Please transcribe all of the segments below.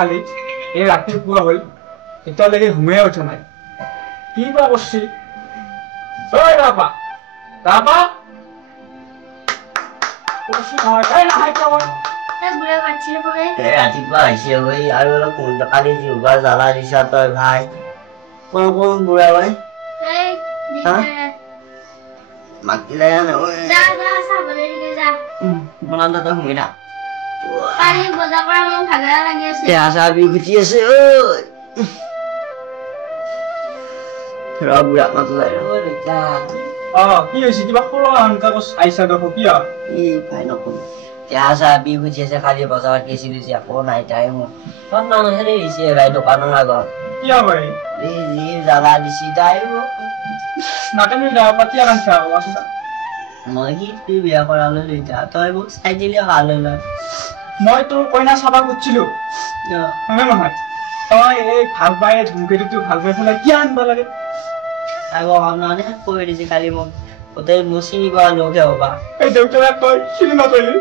কালি এই ৰাতিপুৱা হ'ল এতিয়ালৈকে ঘুমিয়ে উঠা নাই কি বা কৰিছে ঐ ৰাপা ৰাপা ৰাতিপুৱা আহিছে ভাই আৰু অলপ কালি জিহ্বা জ্বালা দিছা তই ভাই কোন কোন বুঢ়া ভাই মাতিলে বনাম তই শুমি না দেহা চাহ বিগুটি আছে ঐ ৰ বুঢ়া মাতো যায় কি হৈছে কিবা আহিছা দেখো কি ভাই নকৰো দেহা চাহ বিগুটি আছে খালি বজাৰত গেছিলো যে আকৌ নাই তাই মোৰ দিছে ভাই দোকানৰ আগত কি ভাই যি জ্বালা দিছি তাই নাটনি গাঁও পাতি আনিছা মই কি তুই বিয়া কৰালো এতিয়া তই মোক চাই দিলে ভাল হ'ল মই তোৰ কইনা চাবা খুজিছিলো নহয় তই এই ভাল পাই ধুমকেতুটো ভাল পাই পেলাই কি আনিব লাগে মানে কৈ দিছে কালি মোক গোটেই মোৰ চিনি পোৱা লোকে হবা এই দেউতাক তই চিনি নাপালি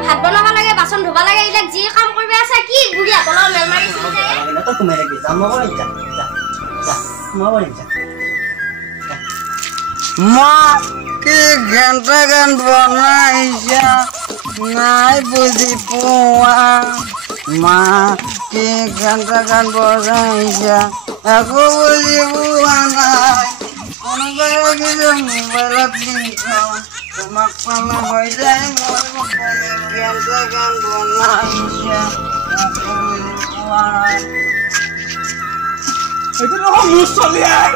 ভাত বনাব লাগে বাচন ধুব লাগে এইবিলাক যি কাম কৰিব আছে কি বুঢ়ী হাতলৰ মেল মাৰিছে কি ঘন্টা গান বনাইছা নাই বুজি পোৱা মা কি ঘন্টা গান বনাইছা একো বুজি পোৱা নাই কোনোবাই লাগিলে মোবাইলত তোমাক পালে হৈ যায় মই ঘন্টা গান বনাইছা একো বুজি পোৱা নাই এইটো নহয় মোৰ চলি আই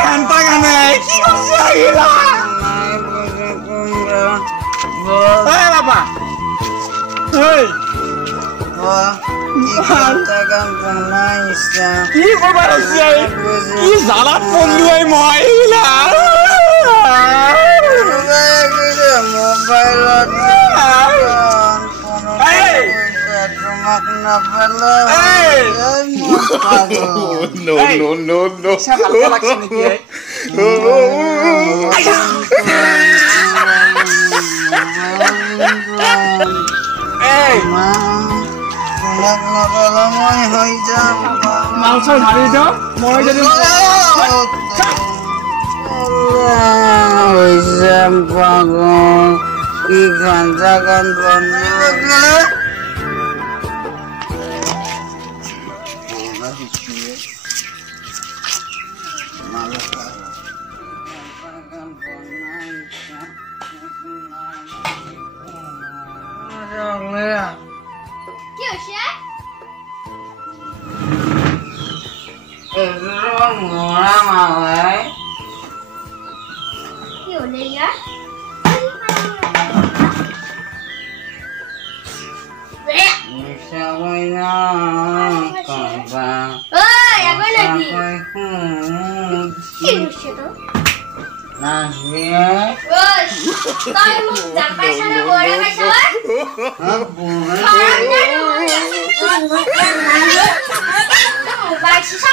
ঘন্টা গানে কি কৈছে আহিলা বাবা কি খবৰ আছে কি জালাত পন্দুৱাই মই মোবাইলত মোক নকলে মই হৈ যাম মাংস ঢালি দিওঁ মই যদি হৈ যাম পাগল কি ঘণ্টা গান বনাই কি হৈছে মৰা মালাই কি হ'লে ইয়াৰ ঐ আগৈ নাহি কি হৈছে তোৰ তই মোক জাপ পাইছনে বৰে পাইছ মোবাইল চিচা